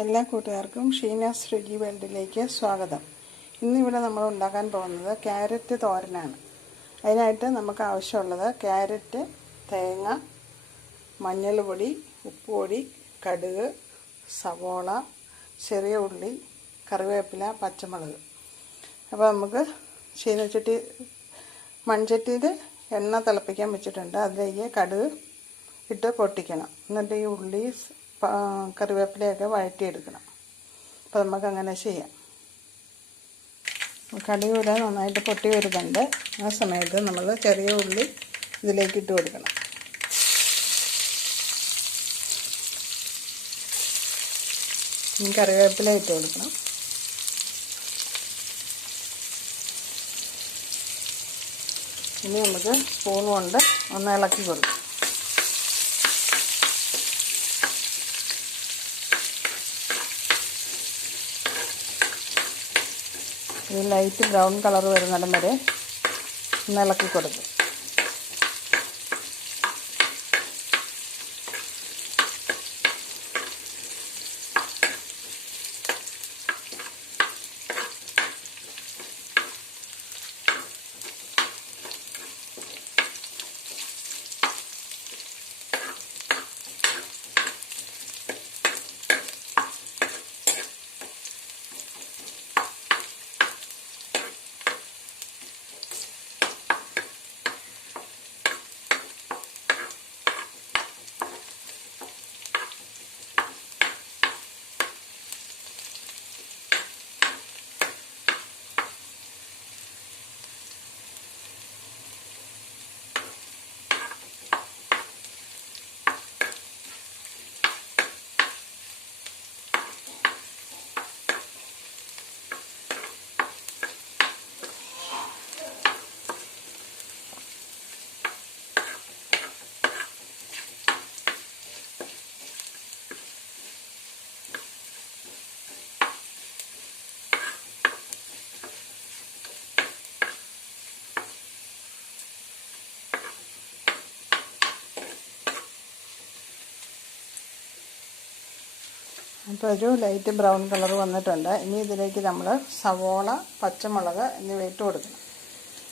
എല്ലാ കൂട്ടുകാർക്കും ഷീനാസ് രുചി വേൾഡിലേക്ക് സ്വാഗതം. ഇന്നിവിടെ നമ്മൾ ഉണ്ടാക്കാൻ പോകുന്നത് ക്യാരറ്റ് തോരനാണ്. അതിനായിട്ട് നമുക്ക് ആവശ്യമുള്ളത് ക്യാരറ്റ് തേങ്ങ മഞ്ഞൾ പൊടി ഉപ്പുപൊടി കടുക് സവോള ചെറിയ ഉള്ളി കറിവേപ്പില പച്ചമുളക്. അപ്പോൾ നമുക്ക് ചീനച്ചട്ടി മൺചട്ടിയിൽ എണ്ണ തിളപ്പിക്കാൻ വെച്ചിട്ടുണ്ട്. അതിലേക്ക് കടുക് ഇട്ട് പൊട്ടിക്കണം. എന്നിട്ട് ഈ ഉള്ളി കറിവേപ്പിലയൊക്കെ വഴറ്റിയെടുക്കണം. അപ്പോൾ നമുക്ക് അങ്ങനെ ചെയ്യാം. കടുകൂല നന്നായിട്ട് പൊട്ടി വരുന്നുണ്ട്. ആ സമയത്ത് നമ്മൾ ചെറിയ ഉള്ളി ഇതിലേക്ക് ഇട്ട് കൊടുക്കണം. കറിവേപ്പില ഇട്ട് കൊടുക്കണം. ഇനി നമുക്ക് സ്പൂൺ കൊണ്ട് ഒന്ന് ഇളക്കി കൊടുക്കാം. ഇത് ലൈറ്റ് ബ്രൗൺ കളർ വരുന്നിടം വരെ ഇളക്കി കൊടുക്കും. അപ്പോൾ ഒരു ലൈറ്റ് ബ്രൗൺ കളർ വന്നിട്ടുണ്ട്. ഇനി ഇതിലേക്ക് നമ്മൾ സവോള പച്ചമുളക് എന്നിവ ഇട്ട് കൊടുക്കണം.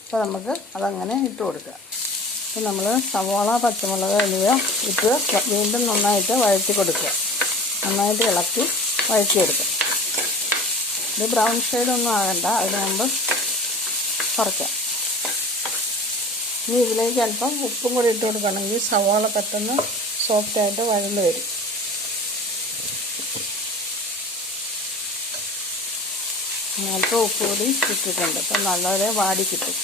അപ്പോൾ നമുക്ക് അതങ്ങനെ ഇട്ട് കൊടുക്കുക അപ്പോൾ നമ്മൾ സവോള പച്ചമുളക് എന്നിവ ഇട്ട് വീണ്ടും നന്നായിട്ട് വഴറ്റി കൊടുക്കുക. നന്നായിട്ട് ഇളക്കി വഴറ്റി വഴറ്റിയെടുക്കുക ഇത് ബ്രൗൺ ഷെയ്ഡൊന്നും ആകണ്ട. അതിന് മുമ്പ് കുറയ്ക്കാം ഇനി ഇതിലേക്ക് അല്പം ഉപ്പും കൂടി ഇട്ട് കൊടുക്കുകയാണെങ്കിൽ സവോള പെട്ടെന്ന് സോഫ്റ്റായിട്ട് വഴന്ന് വരും. അല്പം ഉപ്പ് കൂടി ഇട്ടിട്ടുണ്ട്. അപ്പം നല്ലപോലെ വാടി കിട്ടും.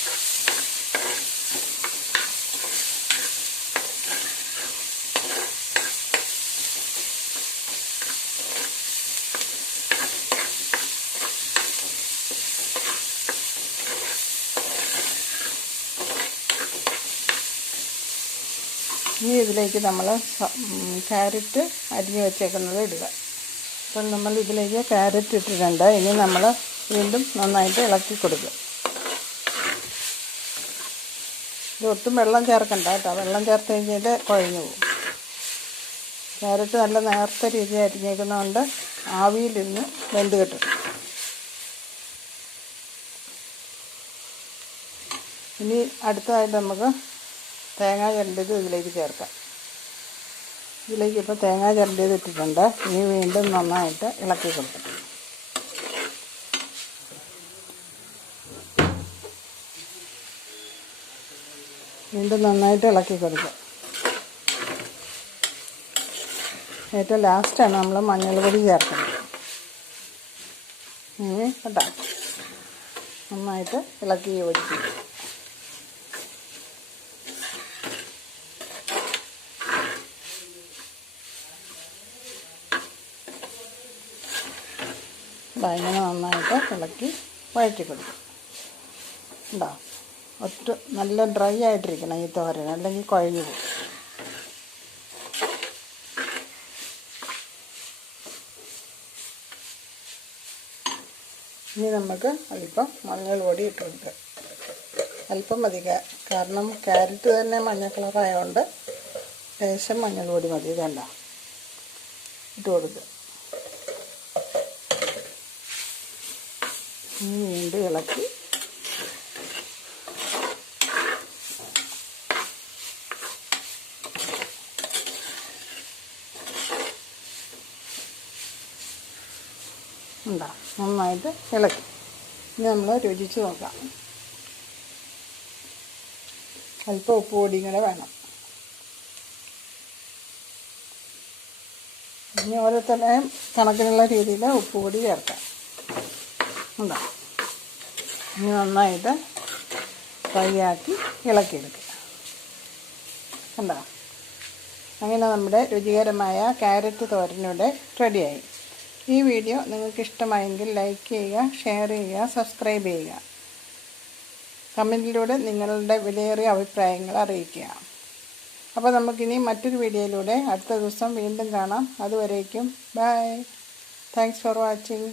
ഇനി ഇതിലേക്ക് നമ്മൾ ക്യാരറ്റ് അരിഞ്ഞ് വെച്ചേക്കുന്നത് ഇടുക. അപ്പം നമ്മൾ ഇതിലേക്ക് ക്യാരറ്റ് ഇട്ടിട്ടുണ്ട്. ഇനി നമ്മൾ വീണ്ടും നന്നായിട്ട് ഇളക്കി കൊടുക്കുക. ഇത് ഒട്ടും വെള്ളം ചേർക്കണ്ട കേട്ടോ. വെള്ളം ചേർത്ത് കഴിഞ്ഞാൽ കുഴഞ്ഞു പോകും. ക്യാരറ്റ് നല്ല നേർത്ത രീതിയിൽ അരിഞ്ഞേക്കുന്നതുകൊണ്ട് ആവിയിൽ നിന്ന് വെന്ത് കിട്ടും. ഇനി അടുത്തതായിട്ട് നമുക്ക് തേങ്ങ ചിരണ്ടിയത് ഇതിലേക്ക് ചേർക്കാം. ഇതിലേക്ക് ഇപ്പോൾ തേങ്ങ ചിരണ്ടിയത് ഇട്ടിട്ടുണ്ട്. ഇനി വീണ്ടും നന്നായിട്ട് ഇളക്കി കൊടുക്കണം വീണ്ടും നന്നായിട്ട് ഇളക്കി കൊടുക്കുക. ഏറ്റവും ലാസ്റ്റാണ് നമ്മൾ മഞ്ഞൾപ്പൊടി ചേർക്കുന്നത്. ഇനി കേട്ടോ നന്നായിട്ട് ഇളക്കി യോജിപ്പിക്കും ഇതാ ഇങ്ങനെ നന്നായിട്ട് ഇളക്കി വഴറ്റി കൊടുക്കും ഉണ്ടോ ഒറ്റ നല്ല ഡ്രൈ ആയിട്ടിരിക്കണം ഈ തോരൻ അല്ലെങ്കിൽ കുഴഞ്ഞു പോകും. ഇനി നമുക്ക് അല്പം മഞ്ഞൾ പൊടി അല്പം മതി കാരണം ക്യാരറ്റ് തന്നെ മഞ്ഞ കളറായതുകൊണ്ട് ലേശം മഞ്ഞൾ പൊടി മതി ഇതണ്ട. ഇട്ട് കൊടുക്കുക ഇനി വീണ്ടും ഇളക്കി ഉണ്ടാ നന്നായിട്ട് ഇളക്കി. ഇനി നമ്മൾ രുചിച്ച് നോക്കാം. അല്പം ഉപ്പ് പൊടിയും കൂടെ വേണം. ഇനി ഓരോരുത്തരുടെയും കണക്കിനുള്ള രീതിയിൽ ഉപ്പ് പൊടി ചേർക്കാം. ഉണ്ടാ? ഇനി നന്നായിട്ട് ഫ്രൈ ആക്കി ഇളക്കിയെടുക്കുക കണ്ടോ? അങ്ങനെ നമ്മുടെ രുചികരമായ ക്യാരറ്റ് തോരനൂടെ റെഡിയായി. ഈ വീഡിയോ നിങ്ങൾക്ക് ഇഷ്ടമായെങ്കിൽ ലൈക്ക് ചെയ്യുക ഷെയർ ചെയ്യുക സബ്സ്ക്രൈബ് ചെയ്യുക. കമന്റിലൂടെ നിങ്ങളുടെ വിലയേറിയ അഭിപ്രായങ്ങൾ അറിയിക്കുക. അപ്പോൾ നമുക്കിനി മറ്റൊരു വീഡിയോയിലൂടെ അടുത്ത ദിവസം വീണ്ടും കാണാം. അതുവരേക്കും ബൈ താങ്ക്സ് ഫോർ വാച്ചിങ്